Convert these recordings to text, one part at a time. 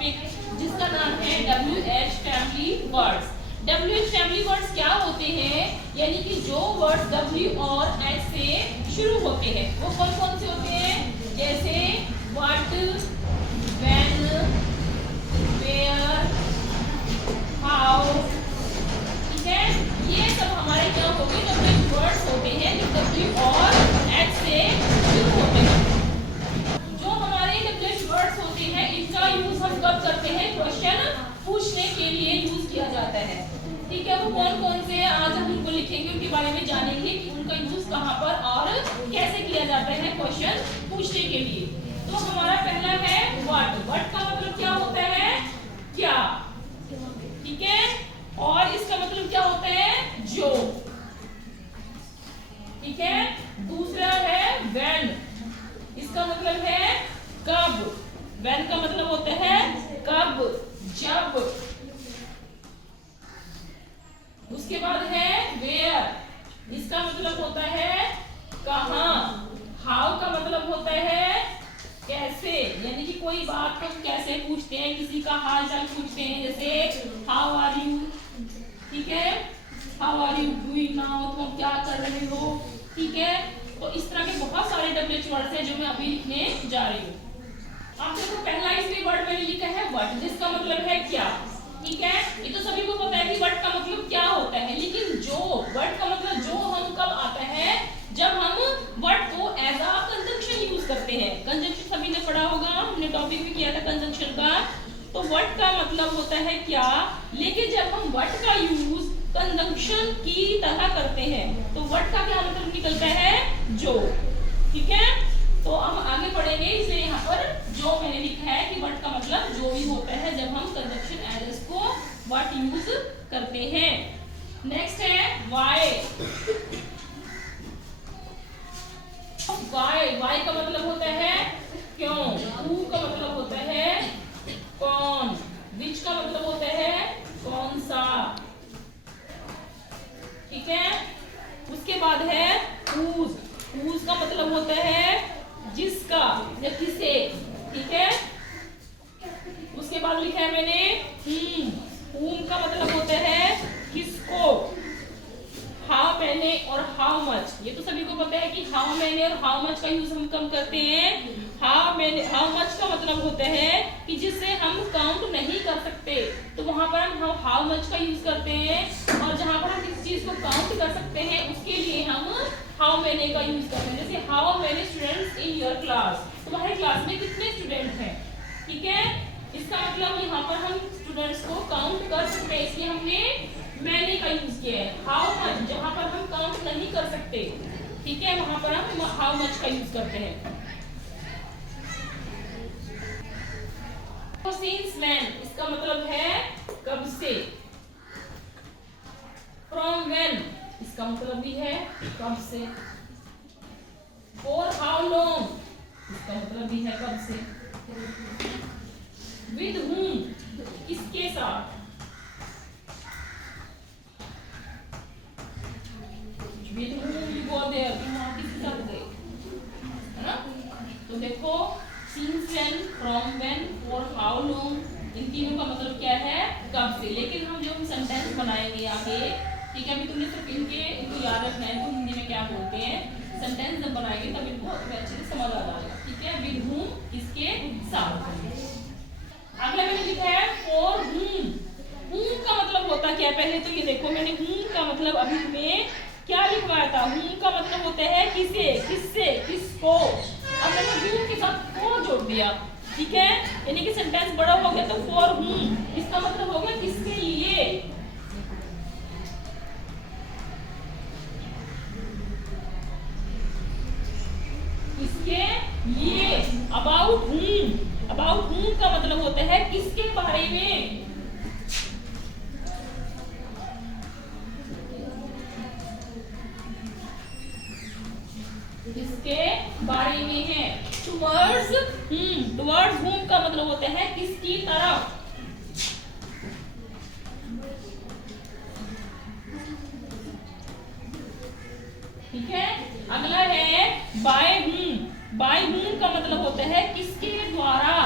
Topic जिसका नाम है WH family words. WH family words क्या होते हैं, यानी कि जो वर्ड्स W और H से शुरू होते हैं वो कौन कौन से होते हैं, जैसे व्हाट, व्हेन, वेयर, हाउ, ठीक है। ये सब हमारे क्या होंगे, WH वर्ड्स होते हैं जो W और H से शुरू होते हैं। जो हमारे WH वर्ड्स होते हैं इनका यूज हम कब करते हैं, क्वेश्चन पूछने के लिए यूज किया जाता है, ठीक है। वो कौन कौन से आज हम उनको लिखेंगे, उनके बारे में जानेंगे कि उनका यूज कहाँ पर और कैसे किया जाता है क्वेश्चन पूछने के लिए। तो हमारा पहला है व्हाट। व्हाट का मतलब क्या होता है, क्या, ठीक है। और इसका मतलब क्या होता है, जो, ठीक है। दूसरा है व्हेन, इसका मतलब है कब। व्हेन का मतलब होता है कब, जब। उसके बाद है वेयर, इसका मतलब होता है कहां। हाउ का मतलब होता है कैसे, यानी कि कोई बात को कैसे पूछते हैं, किसी का हाल चाल पूछते हैं, जैसे हाउ आर यू, ठीक है। How are you doing now, तुम क्या कर रहे हो, ठीक है। तो इस तरह के बहुत सारे WH वर्ड्स हैं जो मैं अभी लिखने जा रही हूँ। आप देखो पहला इसमें वर्ड मैंने लिखा है व्हाट, जिसका मतलब है क्या, ठीक है। ये तो सभी को पता है कि व्हाट का मतलब क्या होता है, लेकिन जो व्हाट का मतलब जो हम कब आता है, जब हम व्हाट को एज अ कंजंक्शन यूज करते हैं। कंजंक्शन सभी ने पढ़ा होगा, हमने टॉपिक भी किया था कंजंक्शन का। तो व्हाट का मतलब होता है क्या, लेकिन जब हम व्हाट का यूज कंजंक्शन की तरह करते हैं तो व्हाट का क्या मतलब निकलता है, जो, ठीक है। तो हम आगे पढ़ेंगे, इसलिए यहाँ पर जो मैंने लिखा है कि व्हाट का मतलब जो भी होता है जब हम कंजंक्शन एजेस को व्हाट यूज करते हैं। नेक्स्ट है व्हाई। व्हाई, व्हाई का मतलब होता है क्यों। हु का मतलब होता है कौन। विच का मतलब होता है कौन सा, ठीक है। उसके बाद है whose, whose का मतलब होता है जिसका या किसे, ठीक है। उसके बाद लिखा है मैंने whom का मतलब होता है किसको। हाउ मैनी और हाउ मच, ये तो सभी को पता है कि हाउ मैनी और हाउ मच का यूज हम कम करते हैं। हाउ मैनी, हाउ मच का मतलब होता है कि जिससे हम काउंट नहीं कर सकते, तो वहां पर हम हाउ मच का यूज करते हैं। और जहां पर हम किसी चीज को काउंट कर सकते हैं उसके लिए हम हाउ मैनी का यूज करते हैं। जैसे how many students in your class, तुम्हारे क्लास में कितने स्टूडेंट हैं, ठीक है। इसका मतलब यहाँ पर हम स्टूडेंट्स को काउंट कर सकते हैं, इसलिए हमने मैनी का यूज किया है। हाउ मच, जहां पर हम काउंट नहीं कर सकते, ठीक है, वहां पर हम हाउ मच का यूज करते हैं। सिंस व्हेन, इसका मतलब है कब से। फ्रॉम व्हेन, इसका मतलब भी है कब से। फॉर हाउ लॉन्ग, इसका मतलब भी है कब से। विद whom, किसके साथ। With whom you go there, तुम वहां किसके साथ गए, है ना। तो देखो since when, from when, for how long, इन तीनों का मतलब क्या है, कब से। लेकिन हम जो सेंटेंस बनाएंगे आगे, ठीक है, अभी तुमने सिर्फ इनको याद रखना है, तो हिंदी में क्या बोलते हैं। सेंटेंस जब बनाएंगे तब इनको अच्छे से समझ आ जाएगा, ठीक है। विद whom, किसके साथ। अगला मैंने लिखा है for whom। whom का मतलब होता क्या है, पहले तो ये देखो मैंने whom का मतलब अभी तुम्हें क्या लिखवाया था। whom का मतलब होता है किसे, किससे, किसको। अब मैंने whom के साथ को जोड़ दिया, ठीक है, यानी कि सेंटेंस बड़ा हो गया। तो for whom, इसका मतलब हो गया किसके लिए, किसके लिए। about whom, about whom का मतलब होता है किसके बारे में, किसके बारे में है। towards whom, towards whom का मतलब होता है किसकी तरफ, ठीक है। अगला है by whom, by whom का मतलब होता है किसके द्वारा,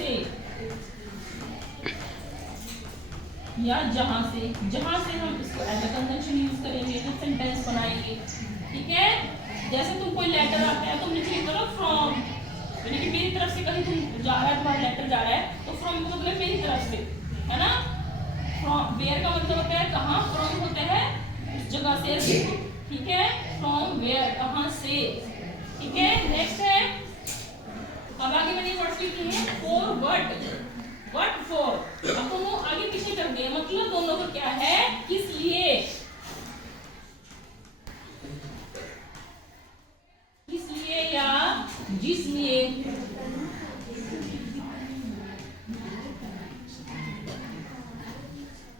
से या जहां से हम इसको एज अ कंजंक्शन यूज करेंगे तो सेंटेंस बनाएंगे। ठीक है, जैसे तुम कोई लेटर आता है तुम नीचे लिखो फ्रॉम, यानी कि मेरी तरफ से कहीं तुम जा रहा है, तुम्हारा लेटर जा रहा है तो फ्रॉम का मतलब मेरी तरफ से, है ना। फ्रॉम वेयर का मतलब होता है कहाँ, फ्रॉम होता है उस जगह से। ठीक है, फ्रॉम वेयर कहाँ से। ठीक है, नेक्स्ट है, अब आगे मैंने वर्ड्स लिखे हैं फॉर व्हाट फॉर। अब दोनों आगे पीछे कर दिए, मतलब दोनों को क्या है, किस लिए, किस लिए या जिस लिए।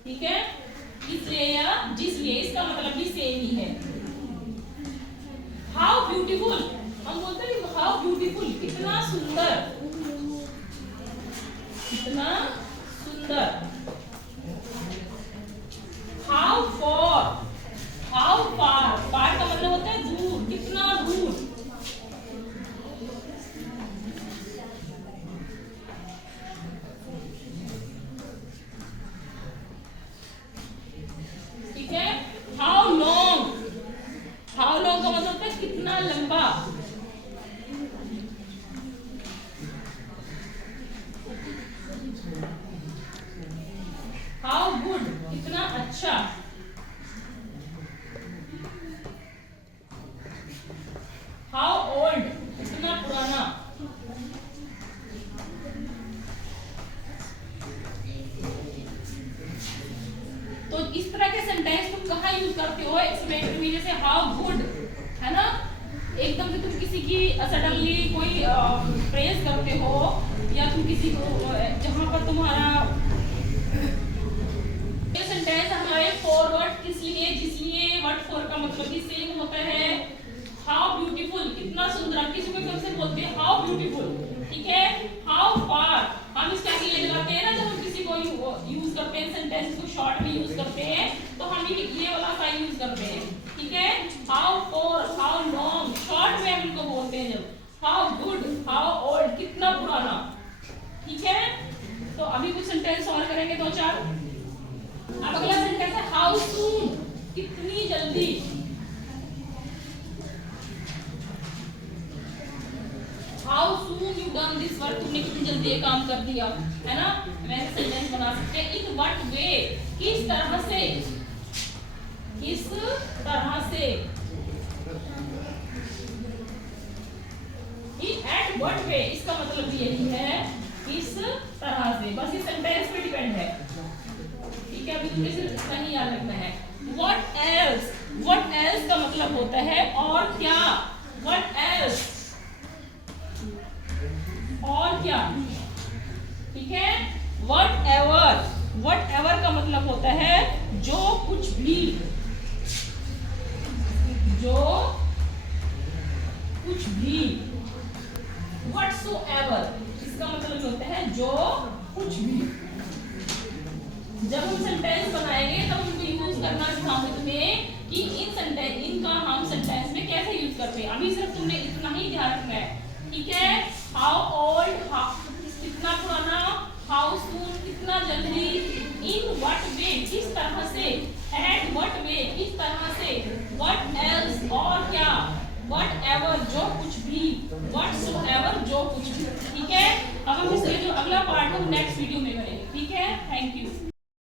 ठीक है, इसलिए या जिस लिए, इसका मतलब भी सेम ही है। हाउ ब्यूटीफुल, हम बोलते हैं हाउ ब्यूटीफुल, कितना सुंदर, कितना सुंदर। हाउ फार का मतलब होता है दूर, कितना दूर। ठीक है, हाउ लॉन्ग का मतलब होता है कितना लंबा। हाउ गुड, कितना अच्छा। हाउ ओल्ड, कितना पुराना। तो इस तरह के सेंटेंस तुम कहाँ यूज करते हो, एक्सप्लेनेटरी में, जैसे हाउ गुड, है ना। एकदम से तुम किसी की सडनली कोई प्रेज करते हो, या तुम किसी को जहां पर तुम्हारा ये सेंटेंस हमारे फॉरवर्ड, किस लिए, जिस लिए, व्हाट फॉर का मतलब भी सेम होता है। हाउ ब्यूटीफुल, कितना सुंदर, किसी को से बोलते हैं हाउ ब्यूटीफुल। ठीक है, हाउ फार, हम इसका ये लगाते हैं ना जब हम किसी को यूज करते हैं, सेंटेंस को शॉर्ट में यूज करते हैं तो हम ये वाला साइन यूज करते हैं। ठीक है, how for, how long, short में हम इनको बोलते हैं जब। हाउ गुड, हाउ ओल्ड, कितना पुराना। ठीक है, तो अभी कुछ सेंटेंस और करेंगे, दो चार। अब अगला सेंटेंस है हाउ सून, कितनी जल्दी। How soon you done this work, तुमने कितनी जल्दी ये काम कर दिया, है ना। मैं सेंटेंस बना सकते हैं। इन व्हाट वे, किस तरह से, किस तरह से। एट व्हाट वे, इसका मतलब भी यही है, किस तरह से। बस ये सेंटेंस पे डिपेंड है। ठीक है, अभी तुम्हें सिर्फ इतना ही याद रखना है। व्हाट एल्स का मतलब होता है और क्या। व्हाट एल्स, और क्या। ठीक है, व्हाट एवर का मतलब होता है जो कुछ भी, जो कुछ भी। व्हाटसोएवर, इसका मतलब होता है जो कुछ भी। जब हम सेंटेंस बनाएंगे तब उनको यूज करना सिखाऊंगी तुम्हें कि इनका हम सेंटेंस में कैसे यूज करते हैं। अभी सिर्फ तुमने इतना ही ध्यान रखना है। ठीक है, हाउ ओल्ड, कितना पुराना। हाउ सून, कितना जल्दी। इन व्हाट वे, किस तरह से। एट व्हाट वे, किस तरह से। व्हाट एल्स, और क्या। व्हाट एवर, जो कुछ भी। व्हाटसोएवर, जो कुछ भी। ठीक है, अब हम इसके जो अगला पार्ट है वो नेक्स्ट वीडियो में करेंगे। ठीक है, थैंक यू।